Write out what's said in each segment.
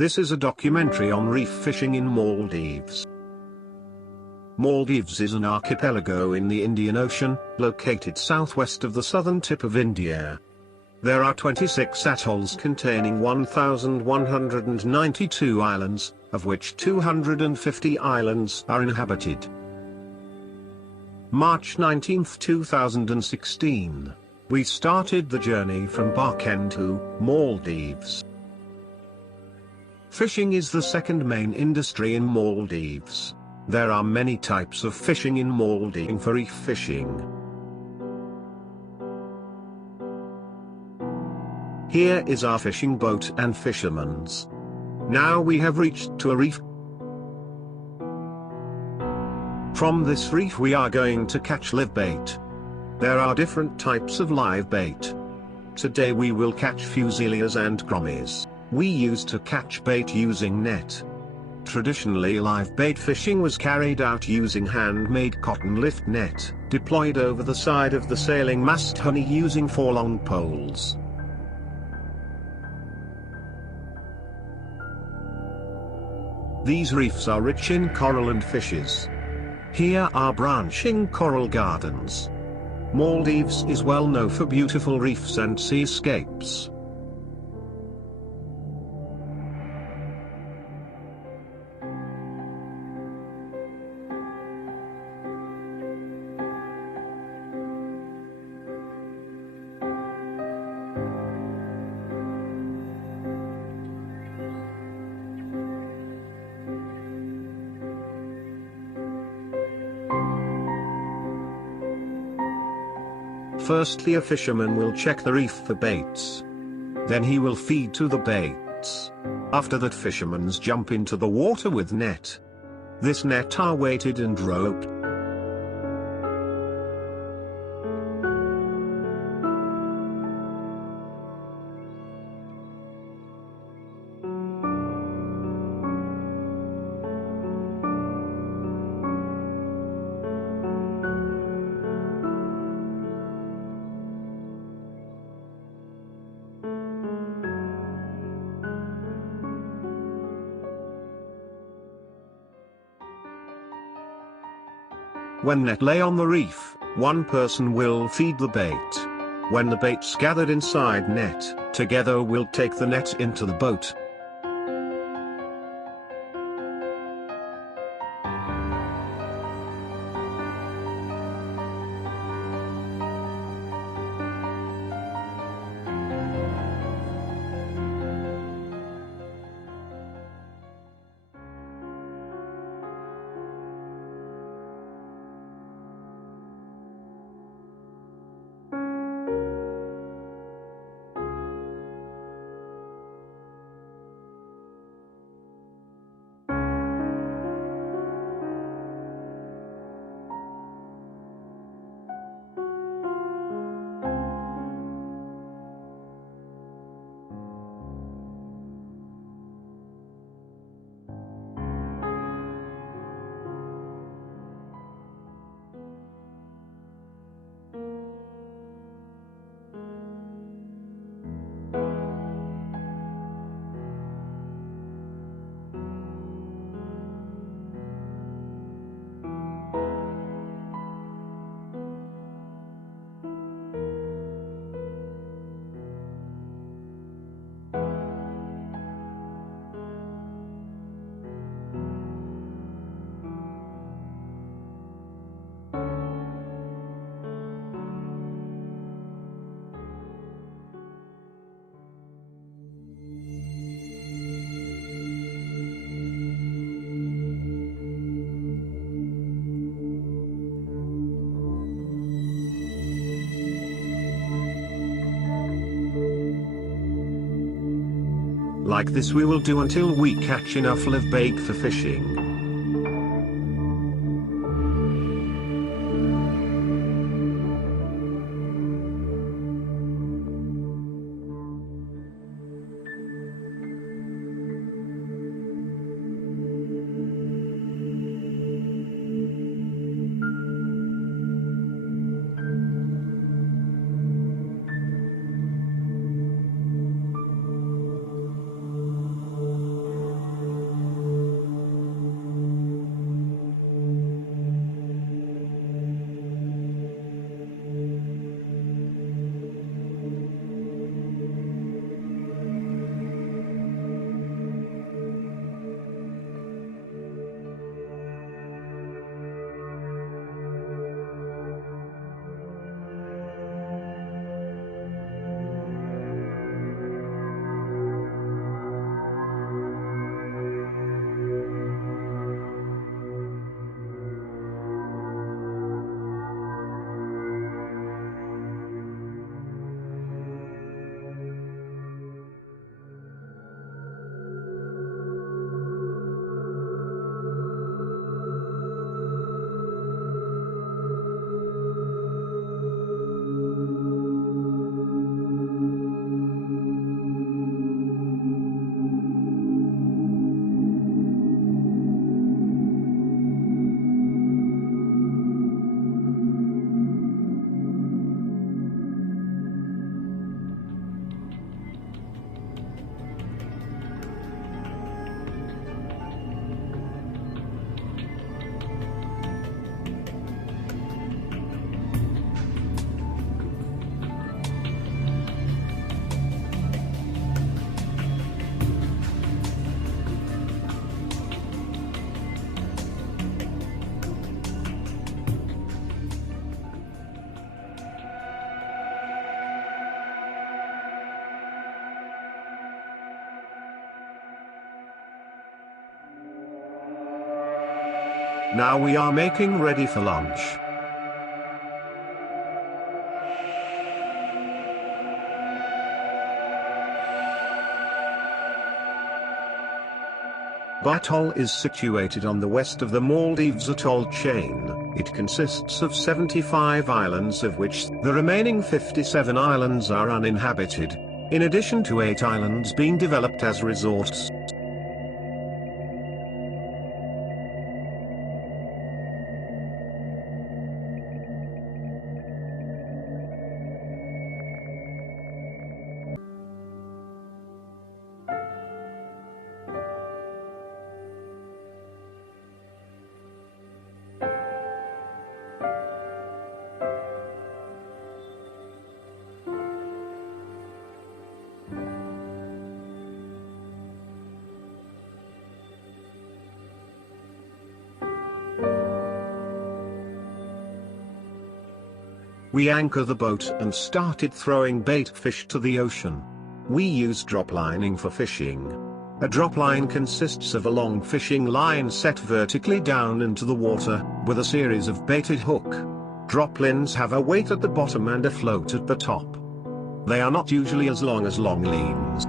This is a documentary on reef fishing in Maldives. Maldives is an archipelago in the Indian Ocean, located southwest of the southern tip of India. There are 26 atolls containing 1,192 islands, of which 250 islands are inhabited. March 19, 2016. We started the journey from Baa Kendhoo, Maldives. Fishing is the second main industry in Maldives. There are many types of fishing in Maldives for reef fishing. Here is our fishing boat and fishermen's. Now we have reached to a reef. From this reef we are going to catch live bait. There are different types of live bait. Today we will catch fusiliers and crommies. We used to catch bait using net. Traditionally live bait fishing was carried out using hand-made cotton lift net, deployed over the side of the sailing mast honey using 4 long poles. These reefs are rich in coral and fishes. Here are branching coral gardens. Maldives is well known for beautiful reefs and seascapes. Firstly, a fisherman will check the reef for baits. Then he will feed to the baits. After that, fishermen jump into the water with net. This net are weighted and roped. When net lay on the reef, one person will feed the bait. When the bait's gathered inside net, together we'll take the net into the boat. Like this we will do until we catch enough live bait for fishing. Now we are making ready for lunch. Baa Atoll is situated on the west of the Maldives atoll chain. It consists of 75 islands, of which the remaining 57 islands are uninhabited, in addition to 8 islands being developed as resorts. We anchor the boat and started throwing bait fish to the ocean. We use drop lining for fishing. A drop line consists of a long fishing line set vertically down into the water, with a series of baited hook. Drop lines have a weight at the bottom and a float at the top. They are not usually as long as long lines.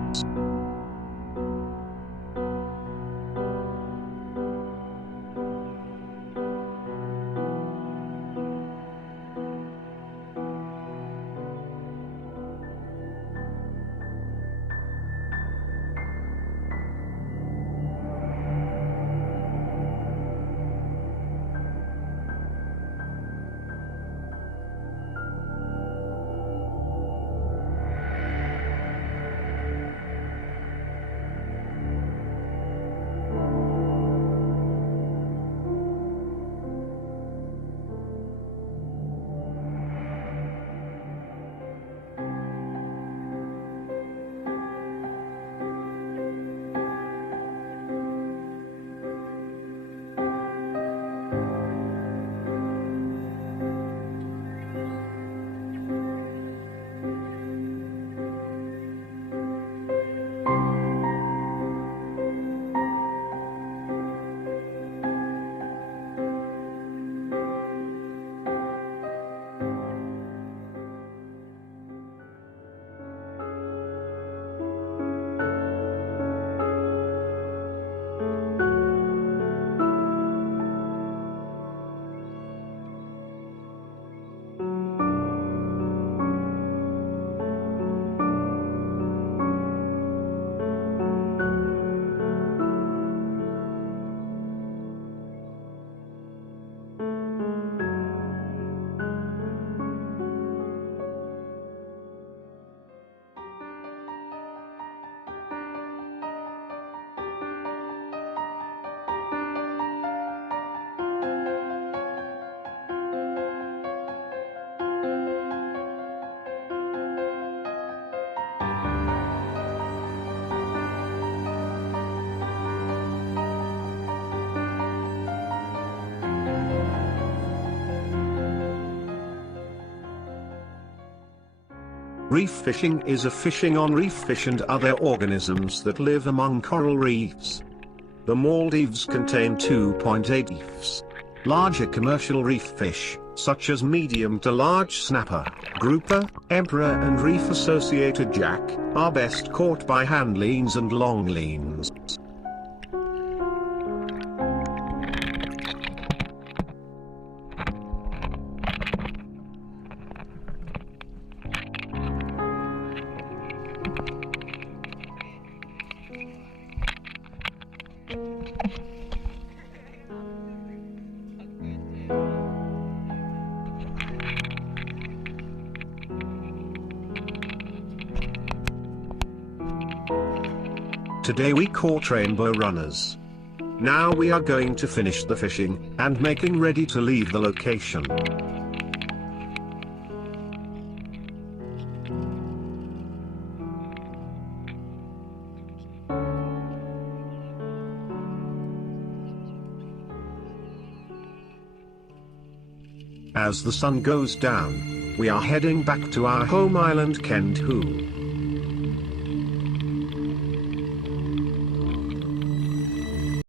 Reef fishing is a fishing on reef fish and other organisms that live among coral reefs. The Maldives contain 2.8 reefs. Larger commercial reef fish, such as medium to large snapper, grouper, emperor and reef-associated jack, are best caught by hand lines and long lines. Today we caught rainbow runners. Now we are going to finish the fishing, and making ready to leave the location. As the sun goes down, we are heading back to our home island Kendhoo.